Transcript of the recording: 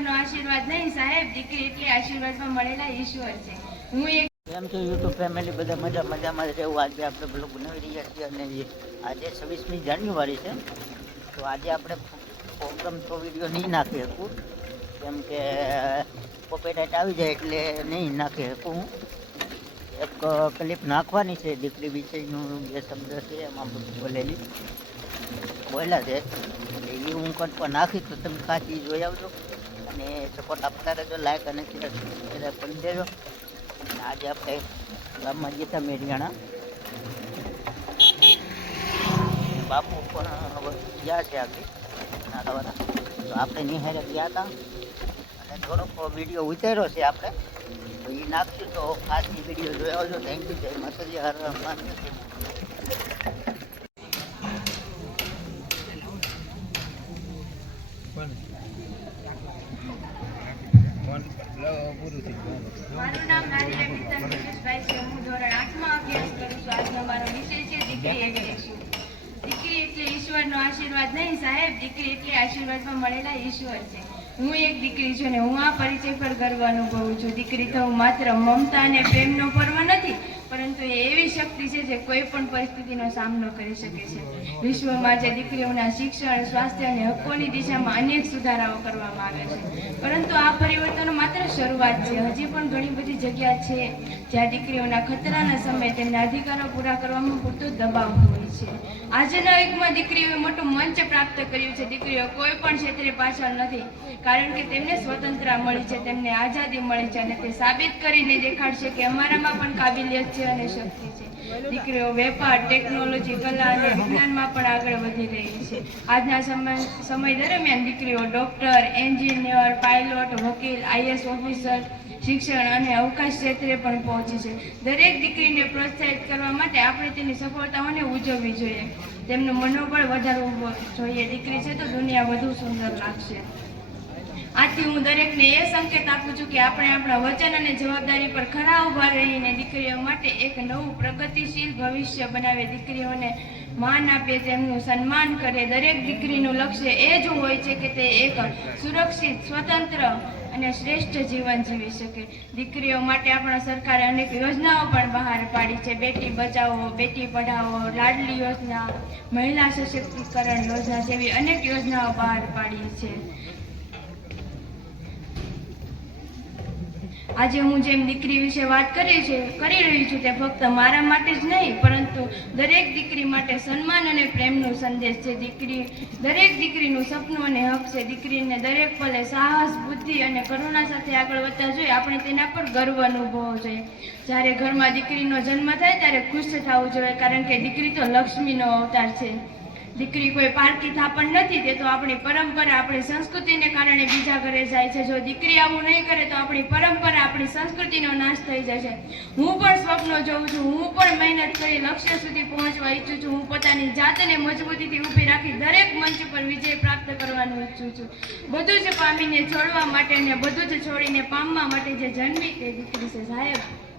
ઈશ્વરનો આશીર્વાદ નહીં, સાહેબ. દીકરી એટલે આશીર્વાદમાં મળેલા ઈશ્વર છે. હું એક એમ તો યુટ્યુબ ફેમિલી બધા મજા મજામાં રહેવું. આજે આપણે બ્લોગ બનાવી રહ્યા છીએ અને આજે છવ્વીસમી જાન્યુઆરી છે. તો આજે આપણે પ્રોગ્રામ તો વીડિયો નહીં નાખી શકું. કેમ કે કોપીરાઇટ આવી જાય એટલે નહીં નાખી શકું એક ક્લિપ નાખવાની છે દીકરી વિષયનું જે શબ્દ છે, એમાં બોલેલી. બોલ્યા છે. એ હું કંડ પણ નાખીશ તો તમે કાચી જોઈ આવજો. અને સપોર્ટ આપતા રહેજો લાઈક અને શેર કરી દેજો. આજે આપણે ગામમાં જઈએ હતા મેરિયાણા બાપુ પણ હવે ગયા છે આગળ નારાવાળા તો આપણે નિહારે ગયા હતા. અને થોડોક વીડિયો ઉતાર્યો છે આપણે. તો એ નાખશું તો આજની વીડિયો જોઈ આવજો. થેન્ક યુ જય માતાજી. હર હર વિષય છે દીકરી એટલે શું દીકરી એટલે ઈશ્વરનો આશીર્વાદ નહીં સાહેબ. દીકરી એટલે આશીર્વાદમાં મળેલા ઈશ્વર છે. હું એક દીકરી છું ને હું આ પરિચય પર ગર્વ અનુભવું છું. દીકરી તો માત્ર મમતા અને પ્રેમનો પર્વ પરંતુ એ એવી શક્તિ છે જે કોઈ પણ પરિસ્થિતિનો સામનો કરી શકે છે. વિશ્વમાં જે દીકરીઓના શિક્ષણ, સ્વાસ્થ્ય અને હકોની દિશામાં અનેક સુધારાઓ કરવામાં આવે છે. પરંતુ આ પરિવર્તનો માત્ર શરૂઆત છે. હજી પણ ઘણી બધી જગ્યા છે જ્યાં દીકરીઓના ખતરાના સમયે તેમના અધિકારો પૂરા કરવામાં પૂરતો દબાવ હોય છે. આજના યુગમાં દીકરીઓએ મોટું મંચ પ્રાપ્ત કર્યું છે. દીકરીઓ કોઈ પણ ક્ષેત્રે પાછળ નથી, કારણ કે તેમને સ્વતંત્રતા મળી છે, તેમને આઝાદી મળી છે અને તે સાબિત કરીને દેખાડશે કે અમારામાં પણ કાબિલિયત છે અને શક્તિ છે. દીકરીઓ, વેપાર ટેકનોલોજી કલા અને વિજ્ઞાનમાં પણ આગળ વધી રહી છે. આજના સમય દરમિયાન દીકરીઓ ડોક્ટર એન્જિનિયર પાયલોટ વકીલ આઈએસ ઓફિસર શિક્ષણ અને અવકાશ ક્ષેત્રે પણ પહોંચી છે. દરેક દીકરીને પ્રોત્સાહિત કરવા માટે આપણે તેની સફળતાઓને ઉજવવી જોઈએ. તેમનું મનોબળ વધારવું જોઈએ. દીકરી છે તો દુનિયા વધુ સુંદર લાગશે. આથી હું દરેકને એ સંકેત આપું છું કે આપણે આપણા વચન અને જવાબદારી પર ખરા ઊભા રહીને દીકરીઓ માટે એક નવું પ્રગતિશીલ ભવિષ્ય બનાવે દીકરીઓને માન આપે, તેમનું સન્માન કરે. દરેક દીકરીનું લક્ષ્ય એ જ હોય છે કે તે એક સુરક્ષિત, સ્વતંત્ર અને શ્રેષ્ઠ જીવન જીવી શકે. દીકરીઓ માટે આપણા સરકારે અનેક યોજનાઓ પણ બહાર પાડી છે. બેટી બચાવો, બેટી પઢાવો, લાડલી યોજના, મહિલા સશક્તિકરણ યોજના જેવી અનેક યોજનાઓ બહાર પાડી છે. આજે હું જેમ દીકરી વિશે વાત કરી છે, કરી રહી છું તે ફક્ત મારા માટે જ નહીં, પરંતુ દરેક દીકરી માટે સન્માન અને પ્રેમનો સંદેશ છે. દીકરી, દરેક દીકરીનું સપનું અને હક છે. દીકરીને દરેક પલે સાહસ, બુદ્ધિ અને કરુણા સાથે આગળ વધતા જોઈએ. આપણે તેના પર ગર્વ અનુભવવો જોઈએ. જ્યારે ઘરમાં દીકરીનો જન્મ થાય, ત્યારે ખુશ થવું જોઈએ, કારણ કે દીકરી તો લક્ષ્મીનો અવતાર છે. દીકરી કોઈ પારકી થાપણ નથી તે તો આપણી પરંપરા આપણી સંસ્કૃતિને કારણે બીજા ઘરે જાય છે. જો દીકરી આવું નહીં કરે તો આપણી પરંપરા, આપણી સંસ્કૃતિનો નાશ થઈ જશે હું પણ સ્વપ્નો જોઉં છું. હું પણ મહેનત કરી લક્ષ્ય સુધી પહોંચવા ઈચ્છું છું. હું પોતાની જાતને મજબૂતીથી ઊભી રાખી દરેક મંચ પર વિજય પ્રાપ્ત કરવાનું ઈચ્છું છું. બધું જ પામીને છોડવા માટે અને બધું જ છોડીને પામવા માટે જે જન્મી તે દીકરી છે, સાહેબ.